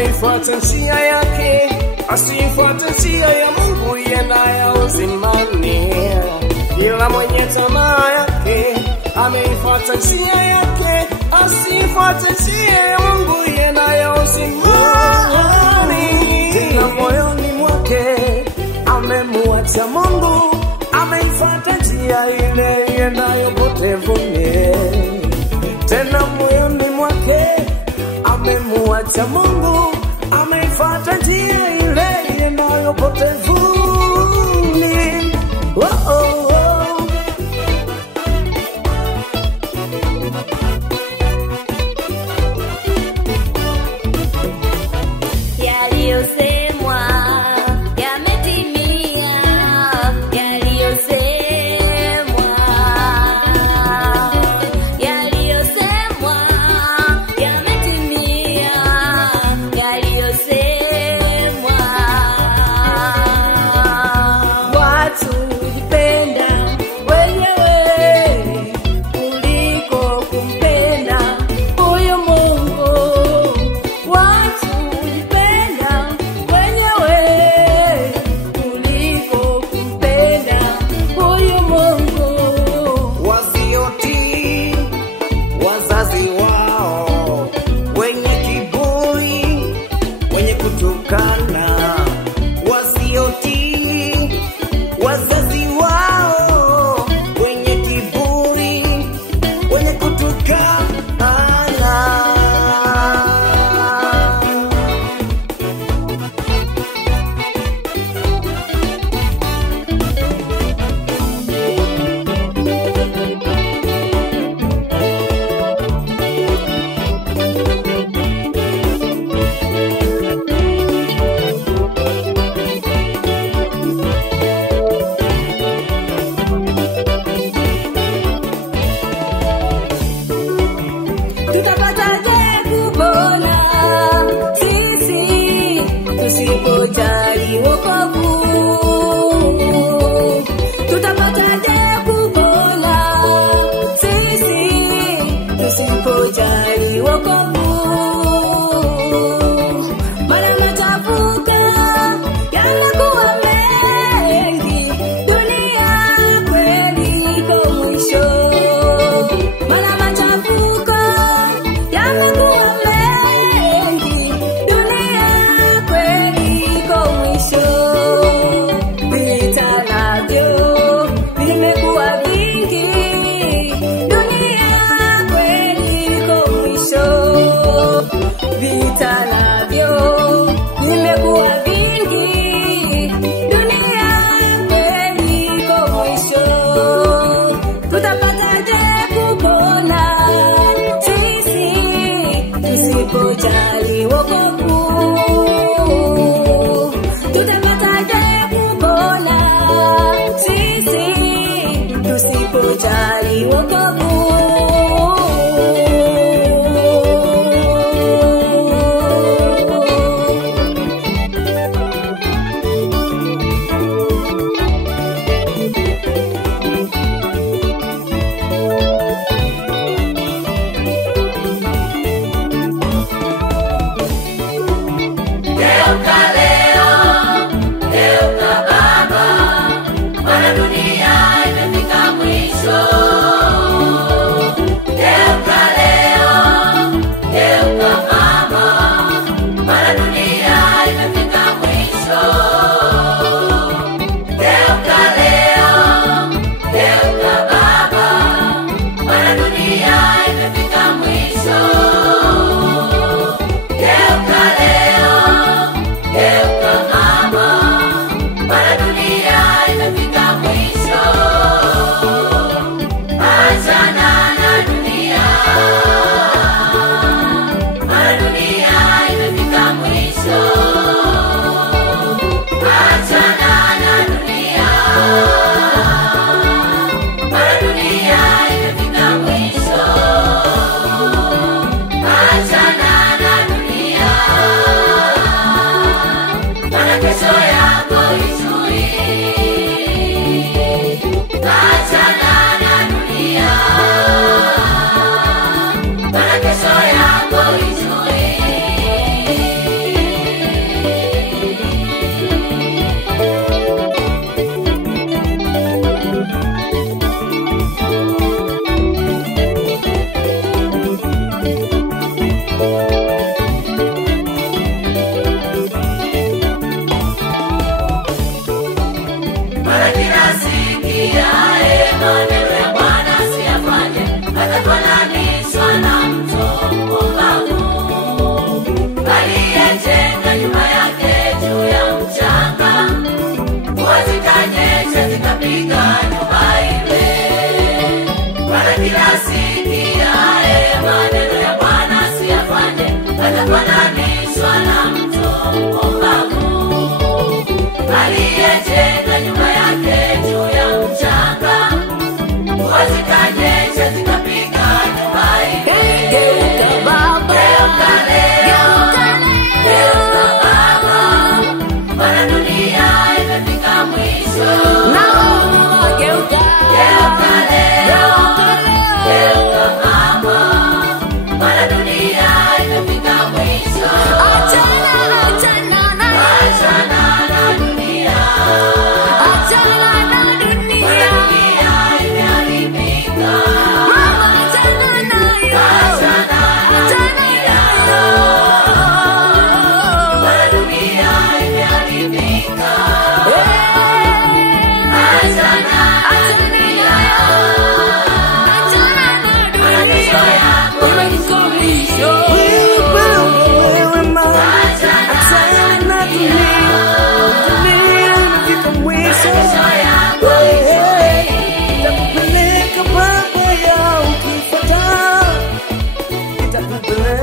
ameifuata njia yake, asifuate njia ya Mungu iendayo uzimani. Kila mwenye tamaa yake ameifuata njia yake, asifuate njia ya Mungu iendayo uzimani. Tena moyoni mwake amemuacha Mungu, ameifuata njia ile iendayo potevuni. Tena moyoni mwake amemuacha Mungu, ameifuata njia ile iendayo potevuni. Oh, oh, oh. Yaliyosemwa yametimia, yaliyosemwa yametimia, yaliyosemwa. Watu itafika nyumba ile. Bwana kila sikiaye maneno ya Bwana asiyafanye, atafananishwa na mtu mpumbavu aliyejenga nyumba yake juu ya mchanga. Mvua zikanyesha zikapiga nyumba ile. Geuka baba, geuka leo, geuka baba, maana dunia imefika mwisho. Geuka, geuka leo, geuka mama, maana dunia imefika mwisho. Achana na dunia, achana na dunia, maana dunia imeharibika. Mama, achana nayo, achana na dunia, maana dunia imeharibika. Achana na dunia, achana na dunia, imefika mwisho. Wewe mama, achana na dunia, dunia imefika mwisho. Itakupeleka baba ya ukifuata, itakupeleka